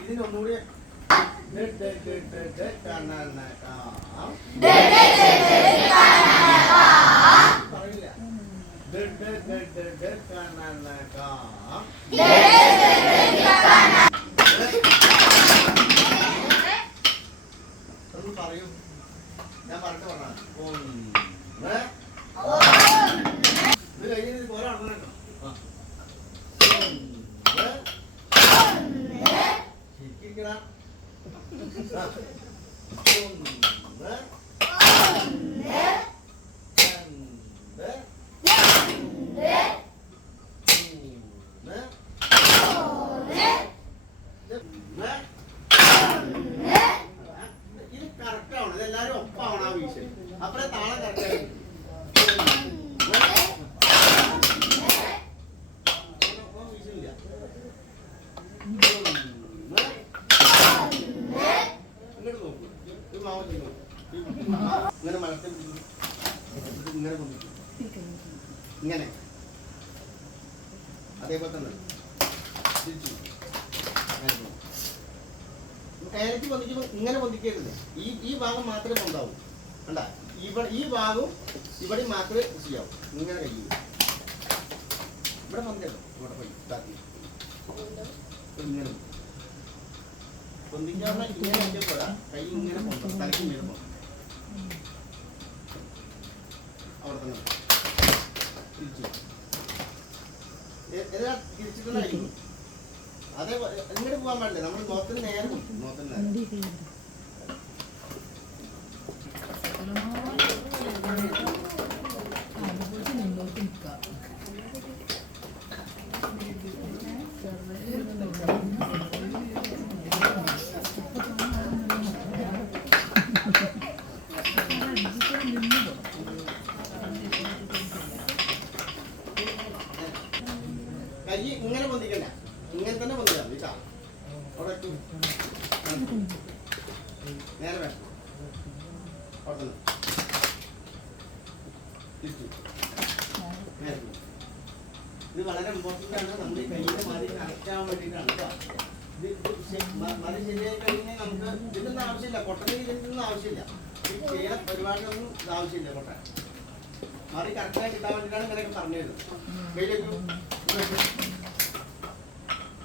ഇതിനൊന്നുകൂടി പറയൂ ഞാൻ പറഞ്ഞ പറഞ്ഞ ഇത് കഴിഞ്ഞ പോലെ നടന്നോ ശരിക്കിരിക്കണ ഇത് കറക്റ്റ് ആവണം ഇതെല്ലാരും ഒപ്പാവണം ആ വീശ അപ്പഴേ താളം കറക്റ്റ് വീശില്ല ഇങ്ങോട്ട് നോക്കൂ ഇത് മാവ് ചെയ്യണം ഇങ്ങനെ മലത്തിൽ ഇങ്ങനെ പൊന്തിക്കും ഇങ്ങനെ അതേപോലെ തന്നെ തിരിച്ചു ഏലക്ക് പൊന്തിക്കുമ്പോൾ ഇങ്ങനെ പൊന്തിക്കരുത് ഈ ഭാഗം മാത്രമേ പൊന്താവൂ കണ്ട ഈ ഭാഗവും ഇവിടെ മാത്രമേ ചെയ്യാവൂ ഇങ്ങനെ കഴിയൂ ഇവിടെ പൊന്തല്ലോ ഇവിടെ പോയി ഇതാക്കി ഇങ്ങനെ പൊന്തിക്കാവുന്ന ഇങ്ങനെ വെച്ചപ്പോഴാ കൈ ഇങ്ങനെ പൊന്തം തലയ്ക്ക് ഇങ്ങനെ പോകണം അവിടെ തന്നെ തിരിച്ചു ഏതാ തിരിച്ചിട്ടുണ്ടായിരിക്കും അതേ ഇങ്ങോട്ട് പോകാൻ പാടില്ല നമ്മൾ നോത്തിന് നേരെ പോകും നോത്തിന് നേരെ കൈ ഇങ്ങനെ പൊന്തിക്കണ്ട ഇങ്ങനെ തന്നെ പൊന്തിക്കാം കേട്ടാ അവിടെ നേരെ വേണം അവിടെ തന്നെ തിരിച്ചു നേരെ ഇത് വളരെ ഇമ്പോർട്ടൻ്റ് ആണ് നമ്മൾ ഈ കൈയുടെ മതി കറക്റ്റ് ആവാൻ വേണ്ടിയിട്ടാണ് കേട്ടോ ഇത് മതി ശരിയായി കഴിഞ്ഞാൽ നമുക്ക് ഇതിനൊന്നും ആവശ്യമില്ല കൊട്ടന് ഇതിനൊന്നും ആവശ്യമില്ല ഈ ചെയ്യണ പരിപാടിയൊന്നും ഇത് ആവശ്യമില്ല കൊട്ടാൻ മതി കറക്റ്റായി കിട്ടാൻ വേണ്ടിയിട്ടാണ് ഇങ്ങനെയൊക്കെ പറഞ്ഞു തരുന്നത് കയ്യിലേക്ക്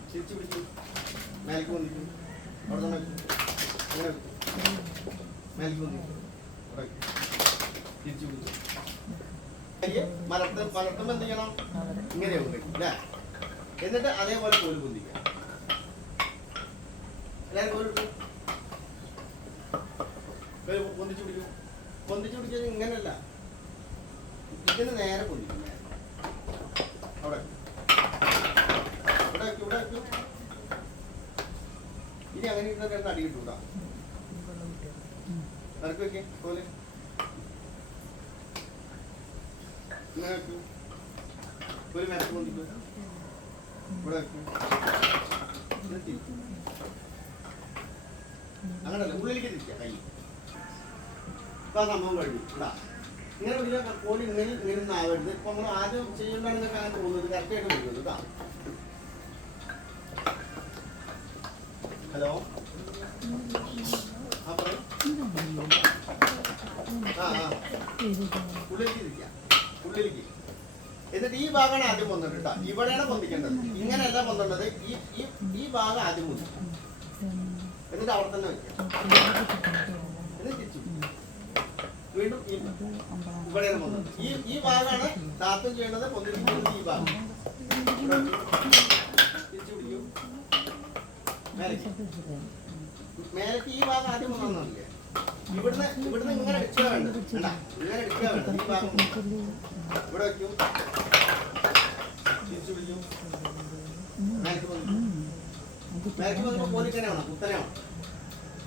തിരിച്ചു പിടിച്ചു മേലേക്ക് വന്നിരിക്കും അവിടെ തന്നെ അങ്ങനെ മേലേക്ക് വന്നിരിക്കും അവിടെ തിരിച്ചു പിടിച്ചു മലർത്തുമ്പോൾ എന്ത് ചെയ്യണം ഇങ്ങനെയാവും അല്ലേ എന്നിട്ട് അതേപോലെ കോല് പൊന്തിക്കാം എല്ലാവരും കോലിട്ടു പൊന്തിച്ചു പിടിക്കും പൊന്തിച്ചു പിടിച്ചാൽ ഇങ്ങനെയല്ല ഇതിന് നേരെ പൊന്തിക്കും നേരെ അവിടെ ഇവിടെ ഇനി അങ്ങനെ ഇരുന്നിട്ട് അടി കിട്ടൂടാ നടക്ക് വെക്കേ പോലെ ഇങ്ങനെ വെക്കൂ ഒരു മേലക്ക് പൊന്തിക്കൂ ഇവിടെ വെക്കൂ അങ്ങനല്ല ഉള്ളിലേക്ക് തിരിക്കാം കൈ ഇപ്പൊ ആ സംഭവം കഴിഞ്ഞു ഇതാ ഇങ്ങനെ പിടിക്കാൻ കോഴി ഇങ്ങനെ ഒന്നും ആവരുത് ഇപ്പൊ നമ്മൾ ആദ്യം ചെയ്യേണ്ടതാണെന്നൊക്കെ അങ്ങനെ തോന്നുന്നത് കറക്റ്റായിട്ട് വരുന്നത് കേട്ടോ ഹലോ ആ പറയും ഉള്ളിലേക്ക് തിരിക്കാം ഉള്ളിലേക്ക് എന്നിട്ട് ഈ ഭാഗമാണ് ആദ്യം പൊന്തേണ്ടത് കേട്ടോ ഇവിടെയാണ് പൊന്തിക്കേണ്ടത് ഇങ്ങനെയല്ല പൊന്തേണ്ടത് ഈ ഭാഗം ആദ്യം പൊന്തിക്കും എന്നിട്ട് അവിടെ തന്നെ വെക്കാം എന്നിട്ട് തിരിച്ചു വീണ്ടും ഇവിടെയാണ് പൊന്തേണ്ടത് ഈ ഭാഗമാണ് താത്തം ചെയ്യേണ്ടത് പൊന്തിക്കുന്നത് ഈ ഭാഗം തിരിച്ചു പിടിക്കും മേലേക്ക് ഈ ഭാഗം ആദ്യം പൊന്തല്ലേ ഇവിടുന്ന് ഇങ്ങനെ അടിച്ചാൽ വേണ്ടത് ഇങ്ങനെ അടിച്ചാൽ വേണ്ടത് ഈ ഭാഗം ഇവിടെ വയ്ക്കും തിരിച്ചു പിടിക്കും മേലേക്ക് വന്നപ്പോൾ കോലിക്കനെ വേണം കുത്തനെ വേണം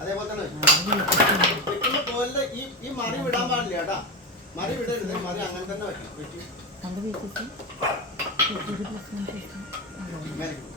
അതേപോലെ തന്നെ വെക്കുന്ന കോലിന്റെ ഈ മറി വിടാൻ പാടില്ല കേട്ടാ മറി വിടരുത് മറി അങ്ങനെ തന്നെ വെക്കും മേലേക്ക്